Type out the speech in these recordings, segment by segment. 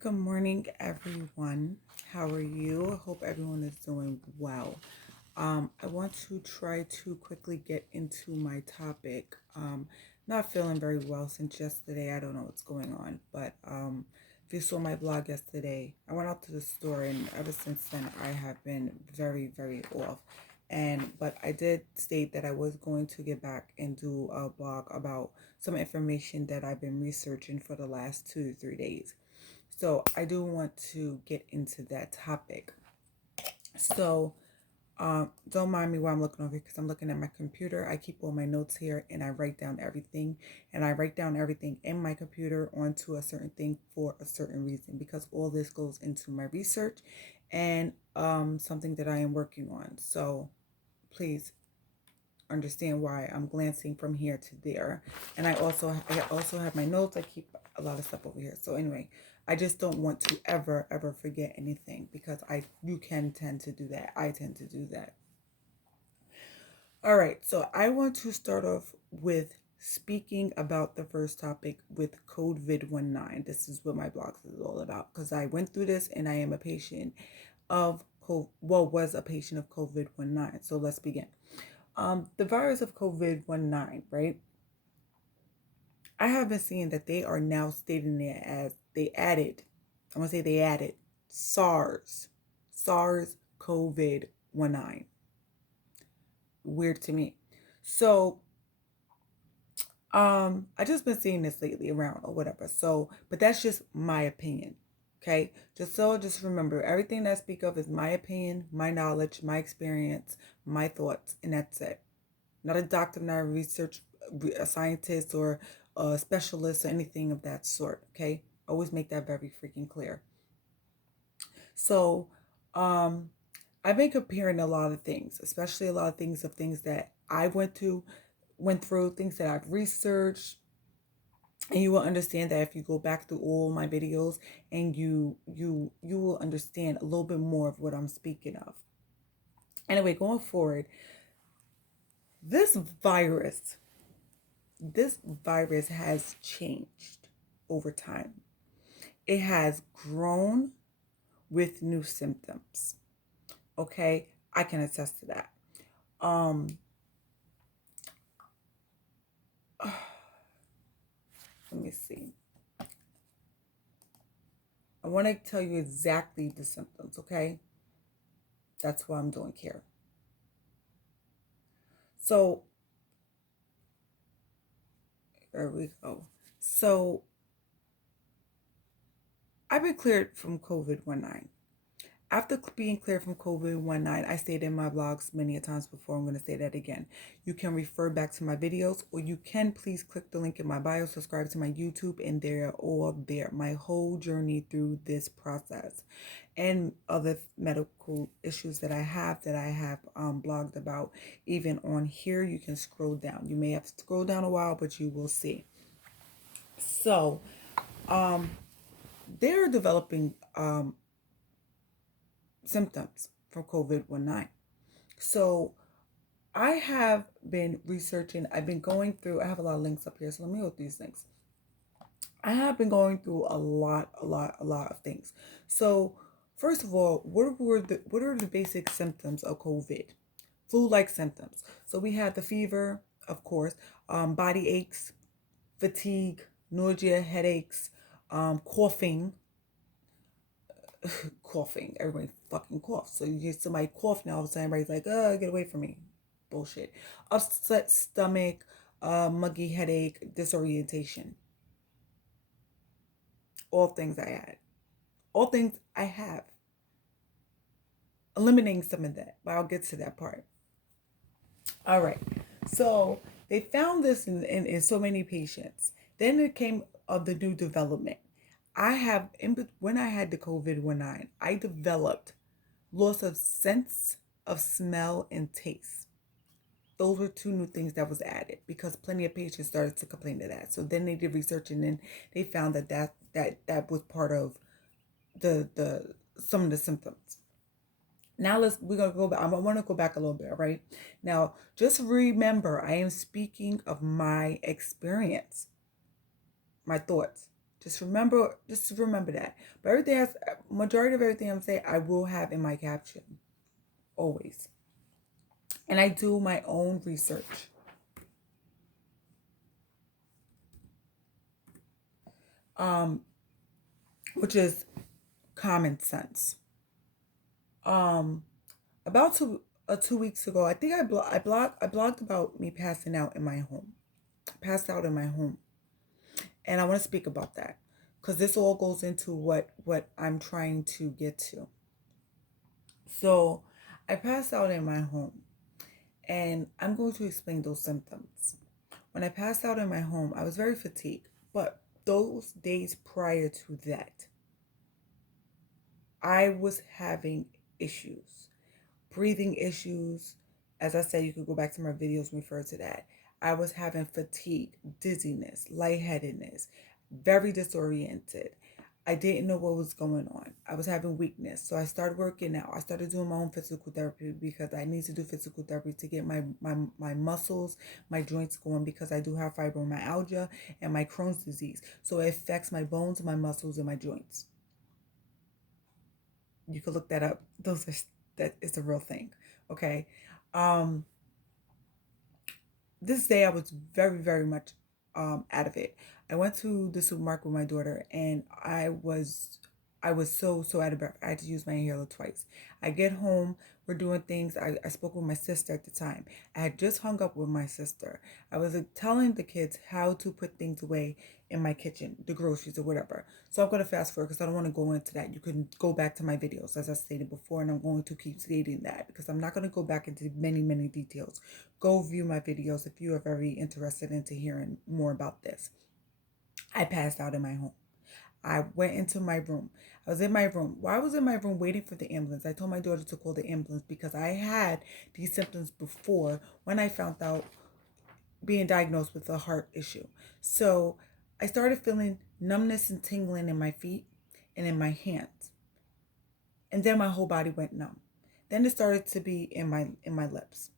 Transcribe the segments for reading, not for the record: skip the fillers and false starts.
Good morning, everyone. How are you? I hope everyone is doing well. I want to try to quickly get into my topic. Not feeling very well since yesterday. I don't know what's going on, but if you saw my blog yesterday, I went out to the store, and ever since then, I have been very, very off. But I did state that I was going to get back and do a blog about some information that I've been researching for the last 2 to 3 days. So I do want to get into that topic. So don't mind me while I'm looking over here because I'm looking at my computer. I keep all my notes here and I write down everything. And I write down everything in my computer onto a certain thing for a certain reason because all this goes into my research and something that I am working on. So please understand why I'm glancing from here to there. And I also have my notes. I keep a lot of stuff over here. So anyway, I just don't want to ever forget anything because you can tend to do that. I tend to do that. All right, so I want to start off with speaking about the first topic with COVID-19. This is what my blog is all about because I went through this and I am a patient of was a patient of COVID-19. So let's begin. The virus of COVID-19, right? I have been seeing that they are now stating it as I'm going to say they added SARS COVID-19. Weird to me. So, I just been seeing this lately around or whatever. So, but that's just my opinion. Okay. Just remember everything that I speak of is my opinion, my knowledge, my experience, my thoughts, and that's it. Not a doctor, not a a scientist, or a specialist, or anything of that sort. Okay, always make that very freaking clear. So, I've been comparing a lot of things, especially a lot of things that I went through, things that I've researched, and you will understand that if you go back through all my videos, and you will understand a little bit more of what I'm speaking of. Anyway, going forward, this virus this virus has changed over time. It has grown with new symptoms. Okay, I can attest to that. Um, Let me see. I want to tell you exactly the symptoms. Okay, that's what I'm doing here. So there we go. So I've been cleared from COVID-19. After being cleared from COVID-19, I stated in my blogs many a times before. I'm going to say that again. You can refer back to my videos, or you can please click the link in my bio, subscribe to my YouTube, and they're all there. My whole journey through this process and other medical issues that I have blogged about. Even on here, you can scroll down. You may have to scroll down a while, but you will see. So, they're developing symptoms from COVID-19. So I have been researching, I've been going through, I have a lot of links up here, so let me go through these links. I have been going through a lot of things. So first of all, what are the basic symptoms of COVID? Flu-like symptoms. So we have the fever, of course, body aches, fatigue, nausea, headaches, coughing, coughing. Everybody fucking coughs. So you get somebody cough now, all of a sudden everybody's like, oh, get away from me. Bullshit. Upset stomach, muggy headache, disorientation. All things I had. All things I have. Eliminating some of that, but I'll get to that part. All right. So they found this in so many patients. Then it came of the new development. When I had the COVID-19, I developed loss of sense of smell and taste. Those were two new things that was added because plenty of patients started to complain of that. So then they did research, and then they found that was part of the some of the symptoms. Now we're gonna go back. I want to go back a little bit, right? Now, just remember, I am speaking of my experience, my thoughts. Just remember that. But everything else, majority of everything I'm saying, I will have in my caption. Always. And I do my own research. Which is common sense. About 2 weeks ago, I think I blogged about me passing out in my home. Passed out in my home. And I want to speak about that because this all goes into what I'm trying to get to. So, I passed out in my home, and I'm going to explain those symptoms. When I passed out in my home, I was very fatigued, but those days prior to that, I was having issues, breathing issues. As I said, you could go back to my videos and refer to that. I was having fatigue, dizziness, lightheadedness, very disoriented. I didn't know what was going on. I was having weakness. So I started working out. I started doing my own physical therapy because I need to do physical therapy to get my muscles, my joints going, because I do have fibromyalgia and my Crohn's disease. So it affects my bones, my muscles, and my joints. You can look that up. That is a real thing. Okay. This day I was very, very much out of it. I went to the supermarket with my daughter, and I was so out of breath. I had to use my inhaler twice. I get home, we're doing things. I spoke with my sister at the time. I had just hung up with my sister. I was telling the kids how to put things away in my kitchen, the groceries or whatever. So I'm going to fast forward because I don't want to go into that. You can go back to my videos, as I stated before, and I'm going to keep stating that because I'm not going to go back into many, many details. Go view my videos if you are very interested into hearing more about this. I passed out in my home. I went into my room. I was in my room. While I was in my room waiting for the ambulance, I told my daughter to call the ambulance because I had these symptoms before when I found out being diagnosed with a heart issue. So I started feeling numbness and tingling in my feet and in my hands. And then my whole body went numb. Then it started to be in my lips.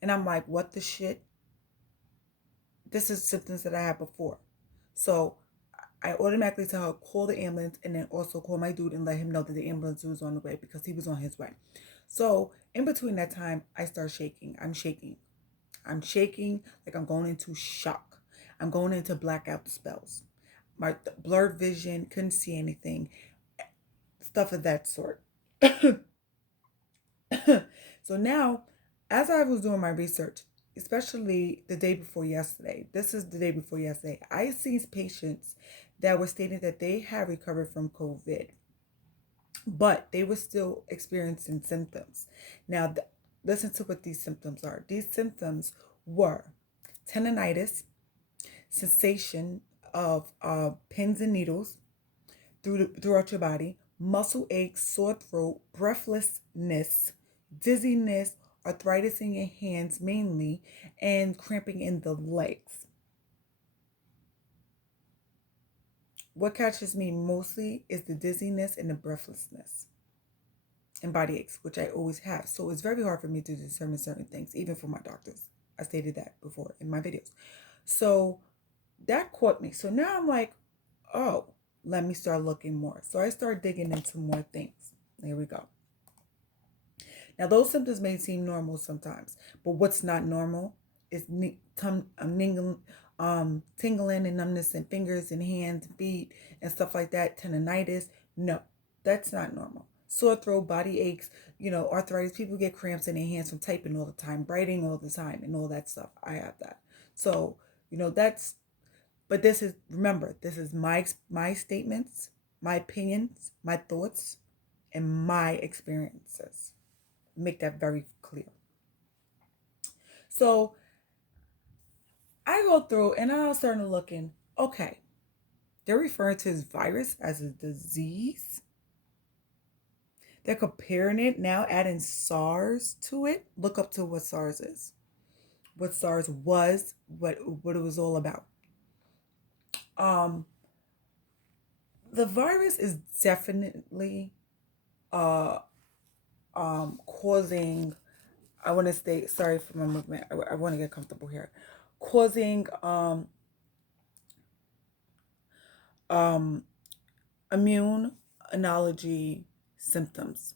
And I'm like, what the shit? This is symptoms that I had before. So I automatically tell her, call the ambulance, and then also call my dude and let him know that the ambulance was on the way because he was on his way. So in between that time, I start shaking. I'm shaking like I'm going into shock. I'm going into blackout spells. My blurred vision, couldn't see anything, stuff of that sort. So now, as I was doing my research, especially the day before yesterday, this is the day before yesterday, I seen patients that were stating that they had recovered from COVID, but they were still experiencing symptoms. Now, listen to what these symptoms are. These symptoms were tendinitis, sensation of pins and needles throughout your body, muscle aches, sore throat, breathlessness, dizziness, arthritis in your hands mainly, and cramping in the legs. What catches me mostly is the dizziness and the breathlessness and body aches, which I always have. So it's very hard for me to determine certain things, even for my doctors. I stated that before in my videos. So that caught me. So now I'm like, oh, let me start looking more. So I start digging into more things. Here we go. Now, those symptoms may seem normal sometimes, but what's not normal is tingling and numbness in fingers and hands, feet, and stuff like that. Tendinitis. No, that's not normal. Sore throat, body aches, arthritis. People get cramps in their hands from typing all the time, writing all the time, and all that stuff. I have that. So, that's. But remember, this is my statements, my opinions, my thoughts, and my experiences. Make that very clear. So I go through and I was starting to look in, okay, they're referring to this virus as a disease. They're comparing it now, adding SARS to it. Look up to what SARS is, what SARS was, what it was all about. The virus is definitely causing, I want to stay, sorry for my movement, I want to get comfortable here, causing um, immunology symptoms,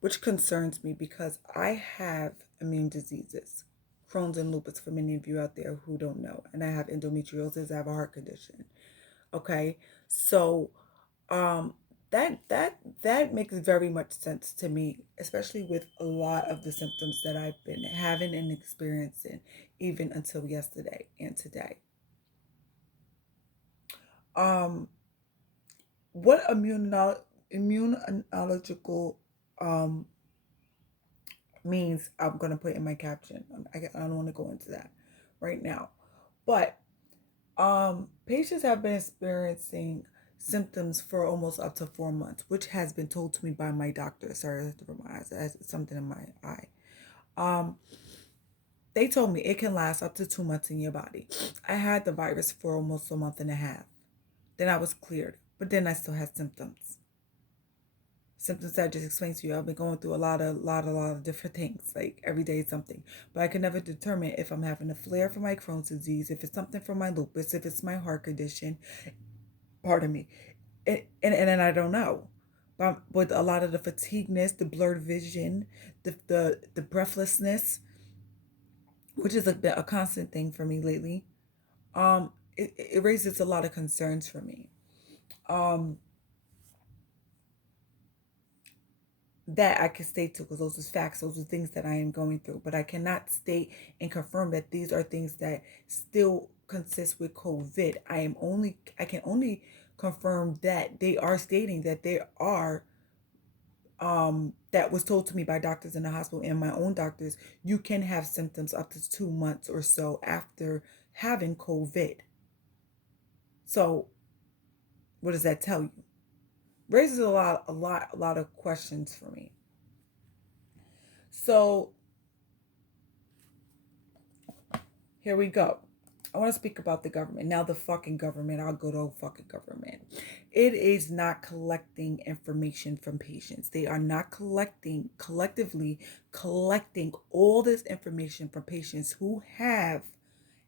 which concerns me because I have immune diseases, Crohn's and lupus for many of you out there who don't know, and I have endometriosis, I have a heart condition. Okay, so um, that makes very much sense to me, especially with a lot of the symptoms that I've been having and experiencing, even until yesterday and today. Um, what immunological um means, I'm gonna put in my caption. I don't want to go into that right now, but patients have been experiencing symptoms for almost up to 4 months, which has been told to me by my doctor. Sorry for my eyes, that's something in my eye. Um, they told me it can last up to 2 months in your body. I had the virus for almost a month and a half. Then I was cleared, but then I still had symptoms. Symptoms that I just explained to you. I've been going through a lot of different things, like every day something. But I can never determine if I'm having a flare for my Crohn's disease, if it's something for my lupus, if it's my heart condition. Pardon me. And I don't know. But with a lot of the fatigueness, the blurred vision, the breathlessness, which is a constant thing for me lately, it raises a lot of concerns for me. Um, that I can state to, because those are facts, those are things that I am going through, but I cannot state and confirm that these are things that still consist with COVID. I can only confirm that they are stating that they are, that was told to me by doctors in the hospital and my own doctors, you can have symptoms up to 2 months or so after having COVID. So what does that tell you? Raises a lot of questions for me. So here we go. I want to speak about the government. Now, the fucking government, our good old fucking government. It is not collecting information from patients. They are not collectively collecting all this information from patients who have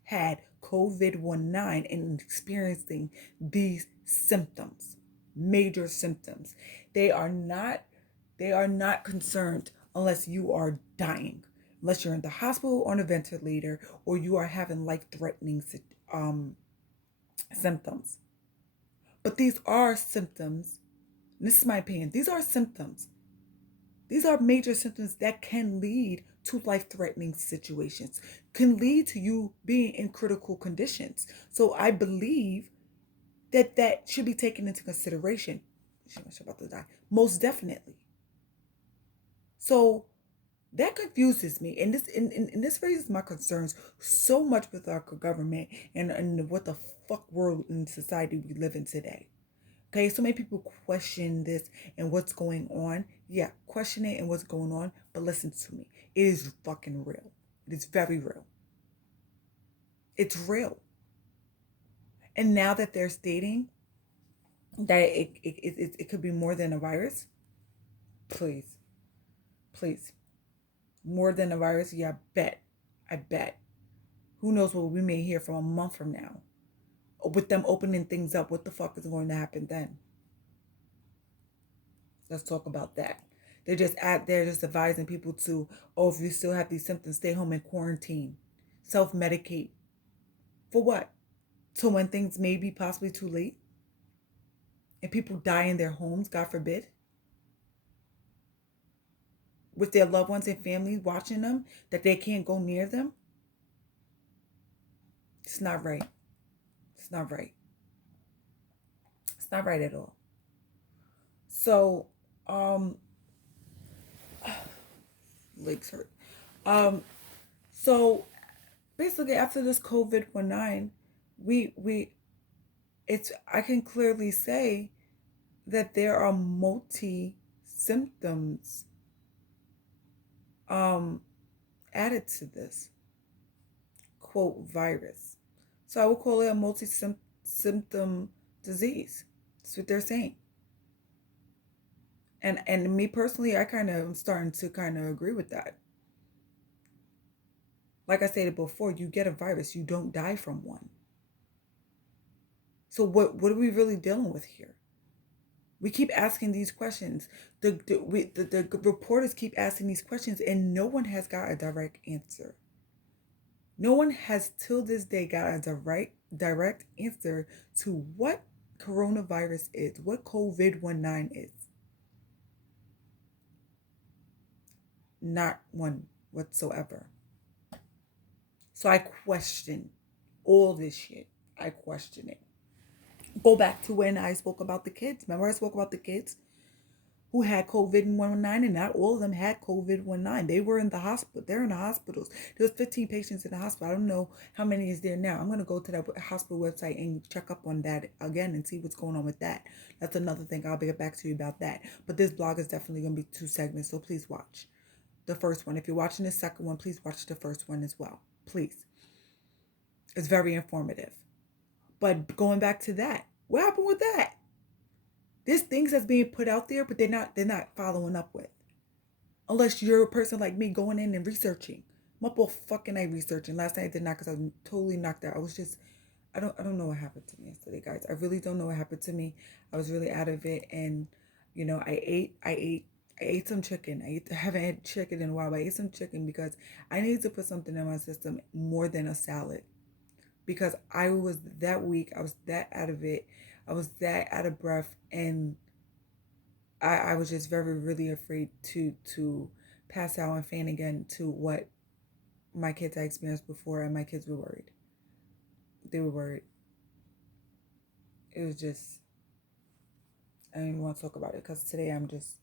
had COVID-19 and experiencing these symptoms, major symptoms. They are not, they are not concerned unless you are dying, unless you're in the hospital on a ventilator or you are having life-threatening symptoms. But these are symptoms, and this is my opinion, these are symptoms. These are major symptoms that can lead to life-threatening situations, can lead to you being in critical conditions. So I believe that that should be taken into consideration. I'm about to die. Most definitely. So that confuses me, and this raises my concerns so much with our government and what the fuck world and society we live in today. Okay, so many people question this and what's going on. Yeah, question it and what's going on, but listen to me. It is fucking real. It is very real. It's real. And now that they're stating that it could be more than a virus, please, please, more than a virus. Yeah, I bet. Who knows what we may hear from a month from now? With them opening things up, what the fuck is going to happen then? Let's talk about that. They're just advising people to, oh, if you still have these symptoms, stay home and quarantine. Self-medicate. For what? So when things may be possibly too late and people die in their homes, God forbid, with their loved ones and family watching them, that they can't go near them. It's not right. It's not right. It's not right at all. So, um, legs hurt. Um, so basically after this COVID-19, we it's I can clearly say that there are multi symptoms added to this quote virus. So I would call it a multi symptom disease. That's what they're saying. And me personally, I kind of am starting to kind of agree with that. Like I stated before, you get a virus, you don't die from one. So what are we really dealing with here? We keep asking these questions. The reporters keep asking these questions, and no one has got a direct answer. No one has till this day got a direct answer to what coronavirus is, what COVID-19 is. Not one whatsoever. So I question all this shit. I question it. Go back to when I spoke about the kids. Remember I spoke about the kids who had COVID-19, and not all of them had COVID-19. They were in the hospital. They're in the hospitals. There was 15 patients in the hospital. I don't know how many is there now. I'm going to go to that hospital website and check up on that again and see what's going on with that. That's another thing. I'll get back to you about that. But this blog is definitely going to be 2 segments, so please watch the first one. If you're watching the second one, please watch the first one as well. Please. It's very informative. But going back to that, what happened with that? There's things that's being put out there, but they're not following up with. Unless you're a person like me going in and researching. I'm up all fucking night researching. Last night I did not because I was totally knocked out. I was just, I don't know what happened to me yesterday, guys. I really don't know what happened to me. I was really out of it, and you know, I ate some chicken. I haven't had chicken in a while, but I ate some chicken because I need to put something in my system more than a salad. Because I was that weak, I was that out of it, I was that out of breath, and I was just really afraid to pass out and faint again to what my kids had experienced before, and my kids were worried. They were worried. It was just, I didn't even want to talk about it because today I'm just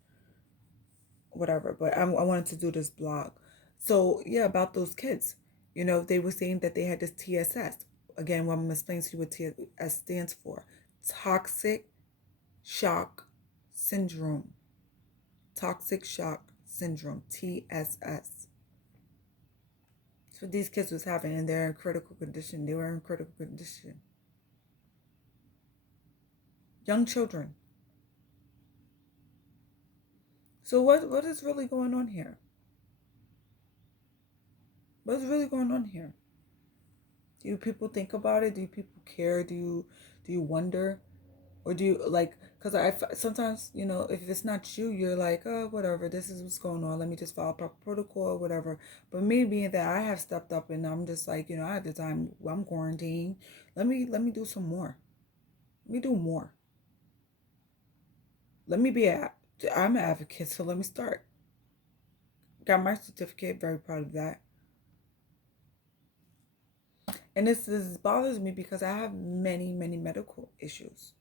whatever. But I wanted to do this blog. So yeah, about those kids, you know, they were saying that they had this TSS. Again, what I'm going to explain to you what TSS stands for: toxic shock syndrome. Toxic shock syndrome, TSS. So these kids was having, and they're in critical condition. They were in critical condition. Young children. So what is really going on here? What's really going on here? Do people think about it? Do people care? Do you wonder? Or do you like, because I sometimes, you know, if it's not you, you're like, oh, whatever, this is what's going on. Let me just follow proper protocol or whatever. But me being that I have stepped up and I'm just like, you know, I have the time, I'm quarantined. Let me do some more. Let me do more. I'm an advocate, so let me start. Got my certificate, very proud of that. And this bothers me because I have many medical issues.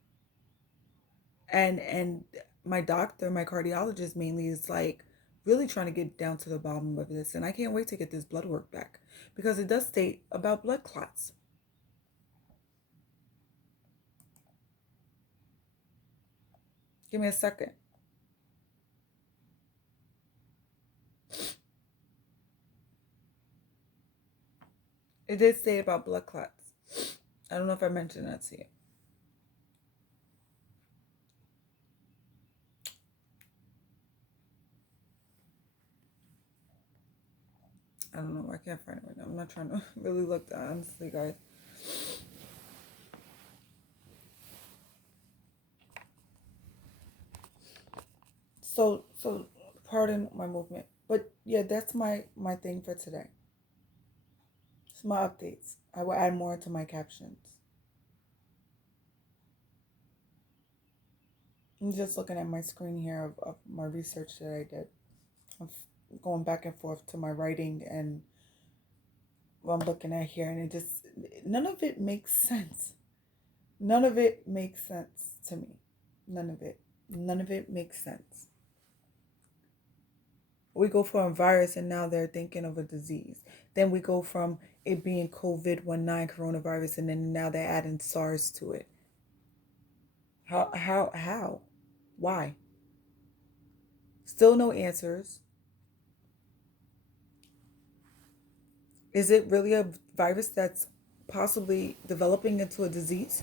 And my doctor, my cardiologist mainly, is like really trying to get down to the bottom of this, and I can't wait to get this blood work back because it does state about blood clots. Give me a second. It did state about blood clots. I don't know if I mentioned that to you. I don't know. I can't find it right now. I'm not trying to really look that, honestly, guys. So pardon my movement, but yeah, that's my thing for today. It's my updates. I will add more to my captions. I'm just looking at my screen here of my research that I did. I'm going back and forth to my writing and what I'm looking at here, and it just, none of it makes sense. None of it makes sense to me. None of it. None of it makes sense. We go from a virus and now they're thinking of a disease. Then we go from it being COVID-19 coronavirus, and then now they're adding SARS to it. How? Why? Still no answers. Is it really a virus that's possibly developing into a disease?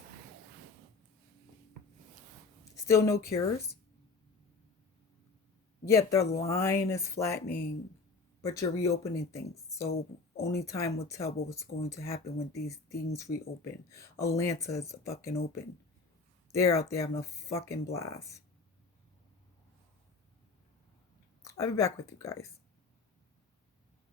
Still no cures. Yet the line is flattening, but you're reopening things. So Only time will tell what's going to happen when these things reopen. Atlanta is fucking open. They're out there having a fucking blast. I'll be back with you guys.